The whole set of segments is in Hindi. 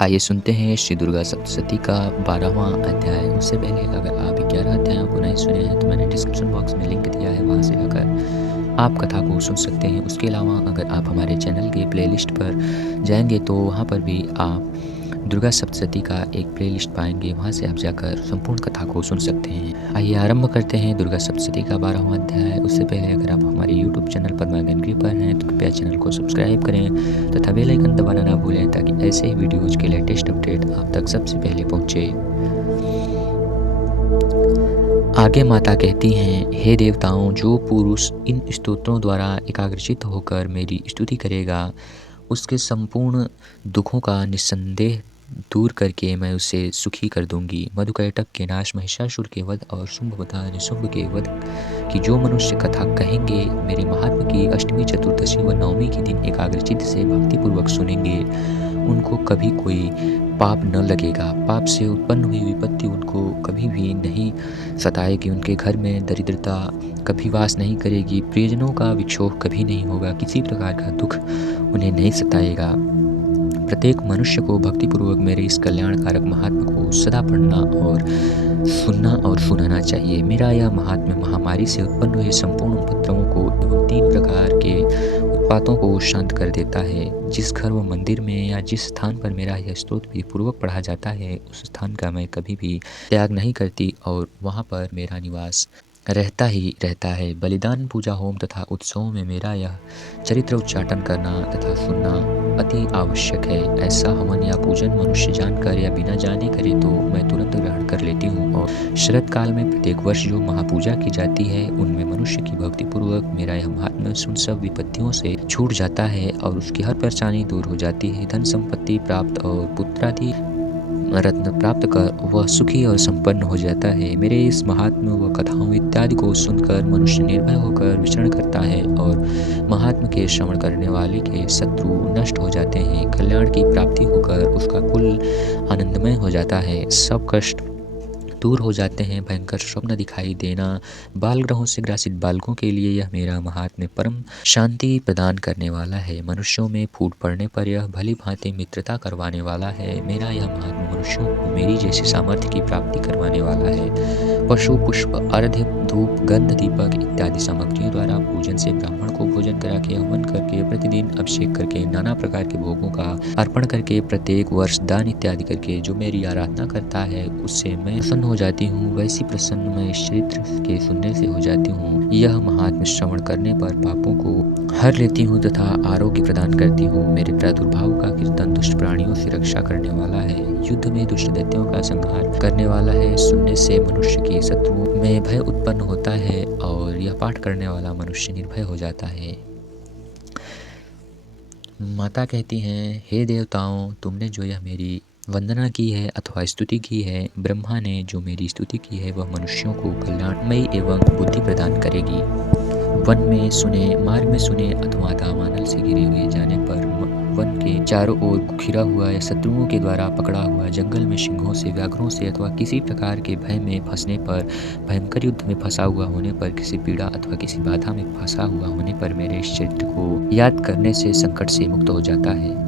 आइए सुनते हैं श्री दुर्गा सप्तशती का 12वां अध्याय। उससे पहले अगर आप 11 अध्यायों को नहीं सुने हैं तो मैंने डिस्क्रिप्शन बॉक्स में लिंक दिया है, वहाँ से जाकर आप कथा को सुन सकते हैं। उसके अलावा अगर आप हमारे चैनल के प्लेलिस्ट पर जाएंगे तो वहाँ पर भी आप दुर्गा सप्तशती का एक प्लेलिस्ट पाएंगे, वहाँ से आप जाकर संपूर्ण कथा को सुन सकते हैं। आइए आरंभ करते हैं दुर्गा सप्तशती का 12वां अध्याय। उससे पहले अगर आप हमारे YouTube चैनल पर मैगनग्री पर हैं तो कृपया चैनल को सब्सक्राइब करें तथा बेल आइकन दबाना ना भूलें ताकि ऐसे ही वीडियोज़ के लेटेस्ट अपडेट आप तक सबसे पहले पहुँचे। आगे माता कहती हैं, हे देवताओं, जो पुरुष इन स्तोत्रों द्वारा एकाग्रचित्त होकर मेरी स्तुति करेगा उसके संपूर्ण दुखों का निस्संदेह दूर करके मैं उसे सुखी कर दूंगी। मधुकैटभ के नाश, महिषासुर के वध और शुंभ तथा निशुंभ के वध की जो मनुष्य कथा कहेंगे, मेरे महात्म की अष्टमी, चतुर्दशी व नवमी के दिन एकाग्रचित्त से भक्तिपूर्वक सुनेंगे, उनको कभी कोई पाप न लगेगा। पाप से उत्पन्न हुई विपत्ति उनको कभी भी नहीं सताएगी। उनके घर में दरिद्रता कभी वास नहीं करेगी। प्रियजनों का विक्षोभ कभी नहीं होगा। किसी प्रकार का दुख उन्हें नहीं सताएगा। प्रत्येक मनुष्य को भक्तिपूर्वक मेरे इस कल्याणकारक महात्म्य को सदा पढ़ना और सुनना और सुनाना चाहिए। मेरा यह महात्म्य महामारी से उत्पन्न हुए संपूर्ण उपद्रवों को एवं 3 प्रकार के उत्पातों को शांत कर देता है। जिस घर व मंदिर में या जिस स्थान पर मेरा यह स्तोत्र भी पूर्वक पढ़ा जाता है, उस स्थान का मैं कभी भी त्याग नहीं करती और वहाँ पर मेरा निवास रहता ही रहता है। बलिदान, पूजा, होम तथा उत्सवों में मेरा यह चरित्र उच्चाटन करना तथा सुनना अति आवश्यक है। ऐसा हवन या पूजन मनुष्य जानकर या बिना जाने करे तो मैं तुरंत ग्रहण कर लेती हूँ। और शरद काल में प्रत्येक वर्ष जो महापूजा की जाती है, उनमें मनुष्य की भक्तिपूर्वक मेरा यह महात्म्य सुन सब विपत्तियों से छूट जाता है और उसकी हर परेशानी दूर हो जाती है। धन संपत्ति प्राप्त और पुत्रादि रत्न प्राप्त कर वह सुखी और संपन्न हो जाता है। मेरे इस महात्म्य व कथाओं इत्यादि को सुनकर मनुष्य निर्भय होकर विचरण करता है और महात्म्य के श्रवण करने वाले के शत्रु नष्ट हो जाते हैं। कल्याण की प्राप्ति होकर उसका कुल आनंदमय हो जाता है। सब कष्ट दूर हो जाते हैं। भयंकर स्वप्न दिखाई देना, बाल ग्रहों से ग्रासित बालकों के लिए यह मेरा महात्म्य परम शांति प्रदान करने वाला है। मनुष्यों में फूट पड़ने पर यह भली भांति मित्रता करवाने वाला है। मेरा यह महात्म्य मनुष्यों को मेरी जैसी सामर्थ्य की प्राप्ति करवाने वाला है। पशु, पुष्प, अर्घ्य, धूप, गंध, दीपक इत्यादि सामग्रियों द्वारा पूजन से ब्राह्मण को भोजन करा के, हवन करके, प्रतिदिन अभिषेक करके, नाना प्रकार के भोगों का अर्पण करके, प्रत्येक वर्ष दान इत्यादि करके जो मेरी आराधना करता है उससे मैं प्रसन्न हो जाती हूँ। वैसी प्रसन्न मैं इस चरित्र के सुनने से हो जाती हूँ। यह महात्म्य श्रवण करने पर पापों को हर लेती हूँ तथा आरोग्य प्रदान करती हूँ। मेरे प्रादुर्भाव का कीर्तन दुष्ट प्राणियों से रक्षा करने वाला है। युद्ध में दुष्ट दैत्यों का संहार करने वाला है। सुनने से मनुष्य के शत्रुओं में भय उत्पन्न होता है और यह पाठ करने वाला मनुष्य निर्भय हो जाता है। माता कहती हैं, हे देवताओं, तुमने जो यह मेरी वंदना की है अथवा स्तुति की है, ब्रह्मा ने जो मेरी स्तुति की है वह मनुष्यों को कल्याणमयी एवं बुद्धि प्रदान करेगी। वन में सुने, मार्ग में सुने अथवा दावानल से घिरे हुए जाने पर, वन के चारों ओर घिरा हुआ या शत्रुओं के द्वारा पकड़ा हुआ, जंगल में सिंहों से, व्याघ्रों से अथवा किसी प्रकार के भय में फंसने पर, भयंकर युद्ध में फंसा हुआ होने पर, किसी पीड़ा अथवा किसी बाधा में फंसा हुआ होने पर मेरे इस चरित्र को याद करने से संकट से मुक्त हो जाता है।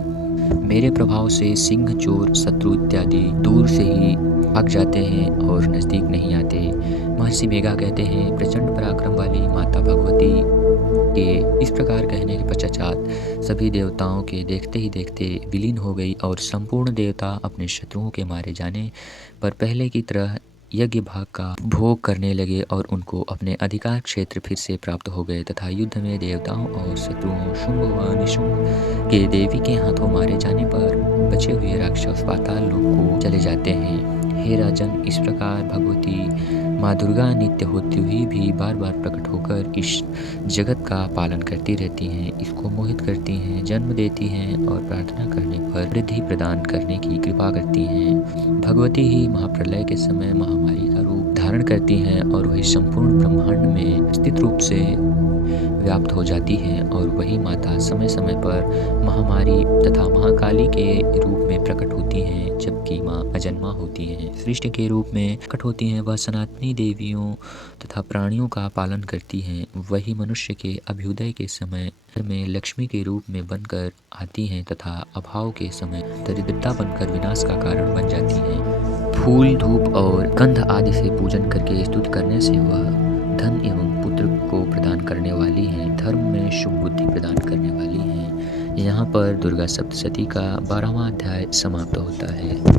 मेरे प्रभाव से सिंह, चोर, शत्रु इत्यादि दूर से ही भाग जाते हैं और नजदीक नहीं आते। महर्षि मेघा कहते हैं, प्रचंड पराक्रम वाली माता भगवती के इस प्रकार कहने के पश्चात सभी देवताओं के देखते ही देखते विलीन हो गई और संपूर्ण देवता अपने शत्रुओं के मारे जाने पर पहले की तरह यज्ञ भाग का भोग करने लगे और उनको अपने अधिकार क्षेत्र फिर से प्राप्त हो गए तथा युद्ध में देवताओं और शत्रुओं शुंभ व निशुंभ के देवी के हाथों मारे जाने पर बचे हुए राक्षस पाताल लोक को चले जाते हैं। हे राजन, इस प्रकार भगवती माँ दुर्गा नित्य होती हुई भी बार बार प्रकट होकर इस जगत का पालन करती रहती हैं, इसको मोहित करती हैं, जन्म देती हैं और प्रार्थना करने पर वृद्धि प्रदान करने की कृपा करती हैं। भगवती ही महाप्रलय के समय महामारी का रूप धारण करती हैं और वही संपूर्ण ब्रह्मांड में स्थित रूप से व्याप्त हो जाती हैं और वही माता समय समय पर महामारी तथा महाकाली के रूप में प्रकट होती हैं। जबकि माँ अजन्मा होती हैं। सृष्टि के रूप में प्रकट होती हैं। वह सनातनी देवियों तथा प्राणियों का पालन करती हैं। वही मनुष्य के अभ्युदय के समय घर में लक्ष्मी के रूप में बनकर आती हैं तथा अभाव के समय दरिद्रता बनकर विनाश का कारण बन जाती हैं। फूल, धूप और गंध आदि से पूजन करके स्तुति करने से वह धन एवं पुत्र को प्रदान करने वाली हैं। धर्म में शुभ बुद्धि प्रदान करने वाली हैं। यहाँ पर दुर्गा सप्तशती का 12वां अध्याय समाप्त होता है।